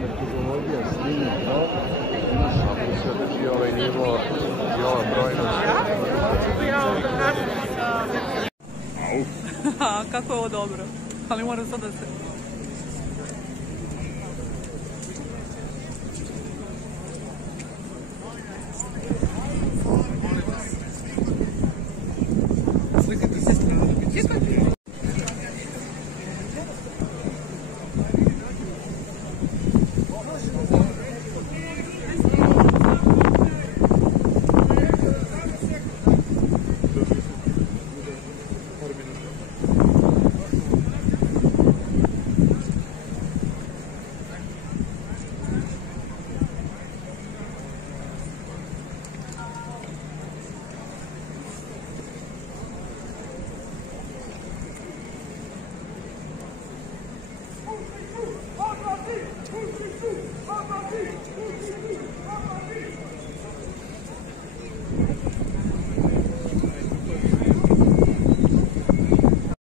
Metodologija snimi dron, ali se drži ovaj nivo i ova brojnost. Kako je ovo dobro, ali moram sad da se...